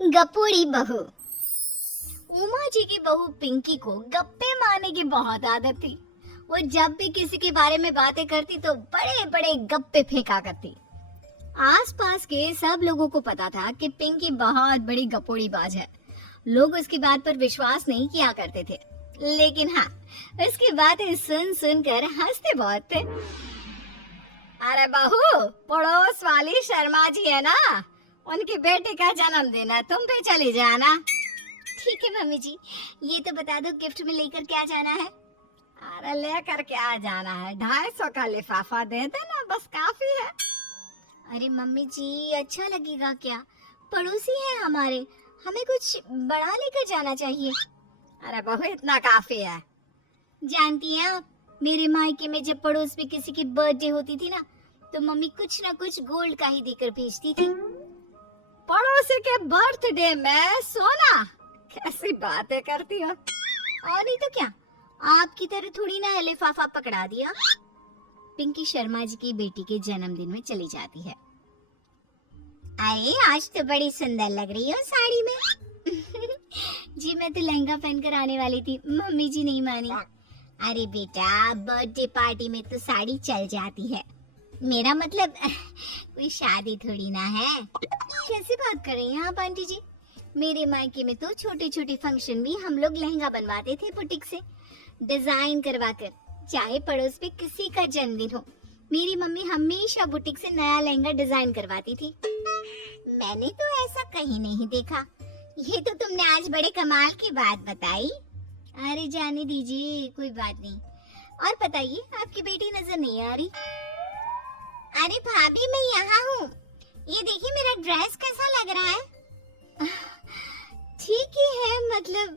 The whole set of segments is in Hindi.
गप्पूड़ी बहू। उमा जी की बहू पिंकी को गप्पे मारने की बहुत आदत थी। वो जब भी किसी के बारे में बातें करती तो बड़े बड़े गप्पे फेंका करती। आसपास के सब लोगों को पता था कि पिंकी बहुत बड़ी गप्पोड़ी बाज है। लोग उसकी बात पर विश्वास नहीं किया करते थे, लेकिन हाँ, उसकी बातें सुन सुन कर हंसते बहुत थे। अरे बहू, पड़ोस वाली शर्मा जी है ना, उनकी बेटी का जन्मदिन है, तुम भी चली जाना। ठीक है मम्मी जी, ये तो बता दो गिफ्ट में लेकर क्या जाना है? अरे लेकर क्या जाना है, 250 का लिफाफा दे देना, बस काफी है। अरे मम्मी जी, अच्छा लगेगा क्या? पड़ोसी है हमारे, हमें कुछ बड़ा लेकर जाना चाहिए। अरे बहू, इतना काफी है। जानती हैं आप, मेरे मायके में जब पड़ोस में किसी की बर्थडे होती थी ना, तो मम्मी कुछ ना कुछ गोल्ड का ही देकर भेजती थी। पड़ोसी के बर्थडे में सोना? कैसी बातें करती हो। और नहीं तो क्या, आपकी तरह थोड़ी ना लिफाफा पकड़ा दिया। पिंकी शर्मा जी की बेटी के जन्मदिन में चली जाती है। अरे आज तो बड़ी सुंदर लग रही हो साड़ी में। जी मैं तो लहंगा पहनकर आने वाली थी, मम्मी जी नहीं मानी। अरे बेटा, बर्थडे पार्टी में तो साड़ी चल जाती है, मेरा मतलब कोई शादी थोड़ी ना है। कैसी बात कर रही हैं आप आंटी जी? मेरे मायके में तो छोटे छोटे फंक्शन भी हम लोग लहंगा बनवाते थे बुटीक से, डिजाइन करवाकर, चाहे पड़ोस में किसी का जन्मदिन हो। मेरी मम्मी हमेशा बुटीक से नया लहंगा डिजाइन करवाती थी। मैंने तो ऐसा कहीं नहीं देखा। ये तो तुमने आज बड़े कमाल की बात बताई। अरे जाने दीजिए, कोई बात नहीं। और बताइए, आपकी बेटी नजर नहीं आ रही? अरे भाभी, मैं यहाँ हूँ। ये देखिए मेरा ड्रेस कैसा लग रहा है? ठीक ही है, मतलब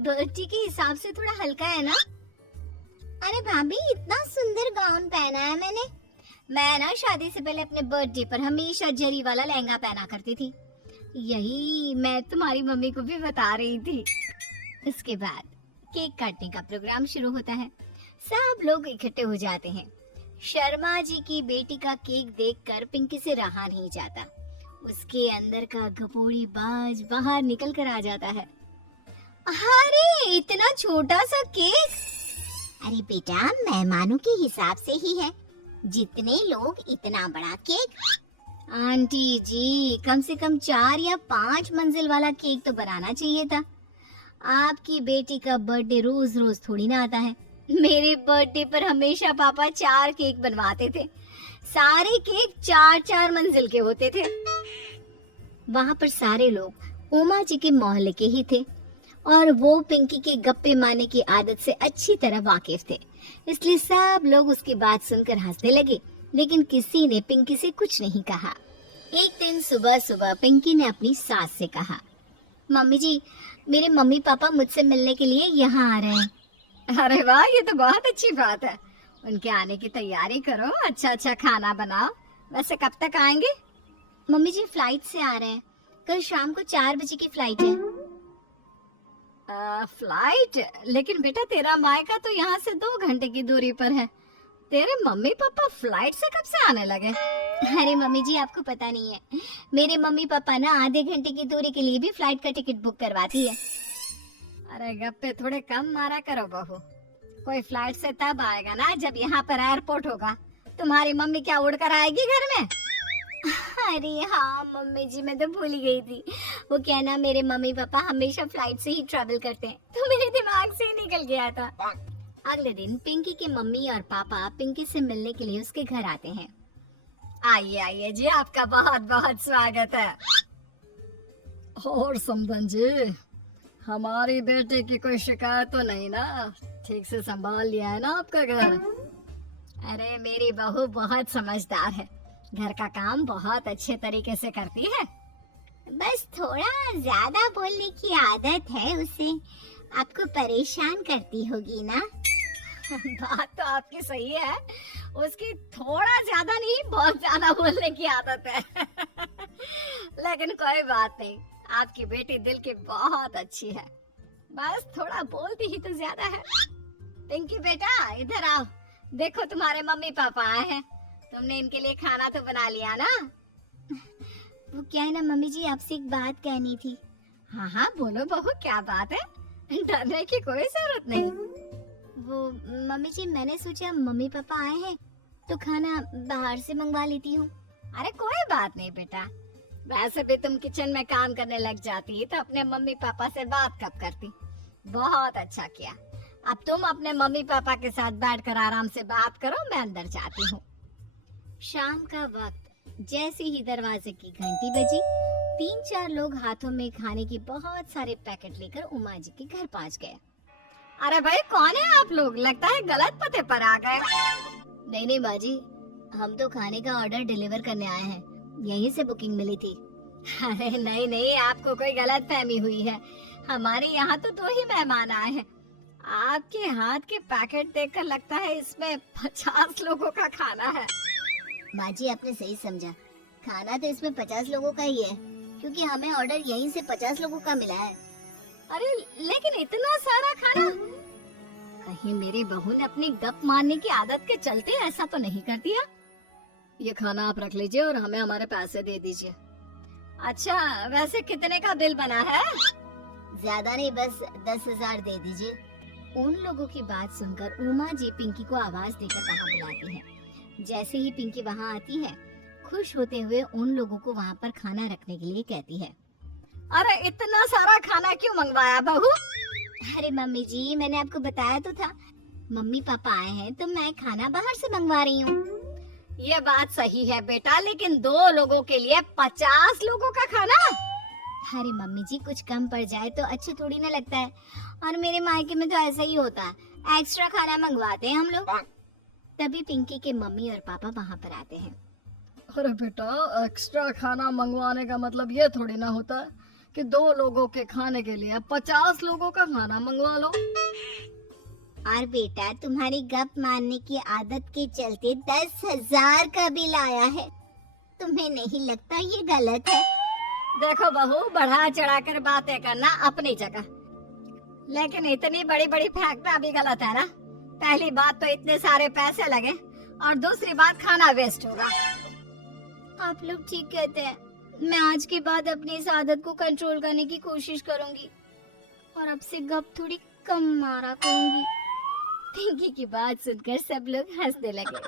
बर्थडे के हिसाब से थोड़ा हल्का है ना। अरे भाभी, इतना सुंदर गाउन पहना है मैंने। मैं ना शादी से पहले अपने बर्थडे पर हमेशा जरी वाला लहंगा पहना करती थी। यही मैं तुम्हारी मम्मी को भी बता रही थी। इसके बाद केक काटने का प्रोग्राम शुरू होता है। सब लोग इकट्ठे हो जाते हैं। शर्मा जी की बेटी का केक देखकर पिंकी से रहा नहीं जाता। उसके अंदर का गपोड़ी बाज बाहर निकल कर आ जाता है। अरे इतना छोटा सा केक! अरे बेटा, मेहमानों के हिसाब से ही है, जितने लोग इतना बड़ा केक। आंटी जी, कम से कम 4 या 5 मंजिल वाला केक तो बनाना चाहिए था। आपकी बेटी का बर्थडे रोज रोज थोड़ी ना आता है। मेरे बर्थडे पर हमेशा पापा 4 केक बनवाते थे। सारे केक 4-4 मंजिल के होते थे। वहाँ पर सारे लोग उमा जी के मोहल्ले के ही थे और वो पिंकी के गप्पे मारने की आदत से अच्छी तरह वाकिफ थे, इसलिए सब लोग उसकी बात सुनकर हंसने लगे, लेकिन किसी ने पिंकी से कुछ नहीं कहा। एक दिन सुबह सुबह पिंकी ने अपनी सास से कहा, मम्मी जी, मेरे मम्मी पापा मुझसे मिलने के लिए यहाँ आ रहे हैं। अरे वाह, ये तो बहुत अच्छी बात है। उनके आने की तैयारी करो, अच्छा अच्छा खाना बनाओ। वैसे कब तक आएंगे? मम्मी जी फ्लाइट से आ रहे हैं, कल शाम को 4 बजे की फ्लाइट है। फ्लाइट? लेकिन बेटा, तेरा मायका तो यहाँ से 2 घंटे की दूरी पर है। तेरे मम्मी पापा फ्लाइट से कब से आने लगे? अरे मम्मी जी, आपको पता नहीं है, मेरे मम्मी पापा ना आधे घंटे की दूरी के लिए भी फ्लाइट का टिकट बुक करवाती है। अरे गप्पे थोड़े कम मारा करो बहू। कोई फ्लाइट से तब आएगा ना जब यहाँ पर एयरपोर्ट होगा। तुम्हारी मम्मी क्या उड़कर आएगी घर में? अरे हाँ मम्मी जी, मैं तो भूल ही गई थी। वो क्या ना, मेरे मम्मी पापा हमेशा फ्लाइट से ही ट्रैवल करते हैं, तो मेरे दिमाग से ही निकल गया था। अगले दिन पिंकी के मम्मी और पापा पिंकी से मिलने के लिए उसके घर आते हैं। आइए आइए जी, आपका बहुत बहुत स्वागत है। और समधन जी, हमारी बेटे की कोई शिकायत तो नहीं ना? ठीक से संभाल लिया है ना आपका घर? अरे मेरी बहू बहुत समझदार है, घर का काम बहुत अच्छे तरीके से करती है। बस थोड़ा ज्यादा बोलने की आदत है उसे, आपको परेशान करती होगी ना? बात तो आपकी सही है, उसकी थोड़ा ज्यादा नहीं बहुत ज्यादा बोलने की आदत है। लेकिन कोई बात नहीं, आपकी बेटी दिल की बहुत अच्छी है, बस थोड़ा बोलती ही तो ज्यादा है। पिंकी बेटा, इधर आओ, देखो तुम्हारे मम्मी पापा आए हैं। तुमने इनके लिए खाना तो बना लिया ना? वो क्या है ना मम्मी जी, आपसे एक बात कहनी थी। हाँ हाँ बोलो बहू, क्या बात है, डरने की कोई जरूरत नहीं। वो मम्मी जी, मैंने सोचा मम्मी पापा आए हैं तो खाना बाहर से मंगवा लेती हूँ। अरे कोई बात नहीं बेटा, वैसे भी तुम किचन में काम करने लग जाती तो अपने मम्मी पापा से बात कब करती। बहुत अच्छा किया। अब तुम अपने मम्मी पापा के साथ बैठकर आराम से बात करो, मैं अंदर जाती हूँ। शाम का वक्त, जैसे ही दरवाजे की घंटी बजी, 3-4 लोग हाथों में खाने की बहुत सारे पैकेट लेकर उमा जी के घर पहुंच गए। अरे भाई कौन है आप लोग, लगता है गलत पते पर आ गए। नहीं नहीं माँ जी, हम तो खाने का ऑर्डर डिलीवर करने आए हैं, यहीं से बुकिंग मिली थी। अरे नहीं नहीं, आपको कोई गलत फहमी हुई है, हमारे यहाँ तो 2 ही मेहमान आए हैं। आपके हाथ के पैकेट देखकर लगता है इसमें 50 लोगों का खाना है। माँ जी आपने सही समझा, खाना तो इसमें 50 लोगों का ही है, क्योंकि हमें ऑर्डर यहीं से 50 लोगों का मिला है। अरे लेकिन इतना सारा खाना, कहीं मेरी बहू ने अपनी गप मारने की आदत के चलते ऐसा तो नहीं कर दिया। ये खाना आप रख लीजिए और हमें हमारे पैसे दे दीजिए। अच्छा वैसे कितने का बिल बना है? ज्यादा नहीं, बस 10,000 दे दीजिए। उन लोगों की बात सुनकर उमा जी पिंकी को आवाज देकर वहाँ बुलाती है। जैसे ही पिंकी वहाँ आती है, खुश होते हुए उन लोगों को वहाँ पर खाना रखने के लिए कहती है। अरे इतना सारा खाना क्यों मंगवाया बहू? अरे मम्मी जी, मैंने आपको बताया तो था, मम्मी पापा आए हैं तो मैं खाना बाहर से मंगवा रही हूँ। ये बात सही है बेटा, लेकिन 2 लोगों के लिए 50 लोगों का खाना? अरे मम्मी जी, कुछ कम पड़ जाए तो अच्छा थोड़ी ना लगता है, और मेरे मायके में तो ऐसा ही होता है, एक्स्ट्रा खाना मंगवाते हैं हम लोग। तभी पिंकी के मम्मी और पापा वहाँ पर आते हैं। अरे बेटा, एक्स्ट्रा खाना मंगवाने का मतलब ये थोड़ी ना होता है कि 2 लोगों के खाने के लिए 50 लोगों का खाना मंगवा लो। और बेटा, तुम्हारी गप मारने की आदत के चलते 10,000 का बिल आया है, तुम्हें नहीं लगता ये गलत है? देखो बहू, बढ़ा चढ़ा कर बातें करना अपनी जगह, लेकिन इतनी बड़ी बड़ी फेंकना भी गलत है ना। पहली बात तो इतने सारे पैसे लगे, और दूसरी बात खाना वेस्ट होगा। आप लोग ठीक कहते हैं, मैं आज के बाद अपनी इस आदत को कंट्रोल करने की कोशिश करूंगी और अब से गप थोड़ी कम मारा करूंगी। पिंकी की बात सुनकर सब लोग हंसने लगे।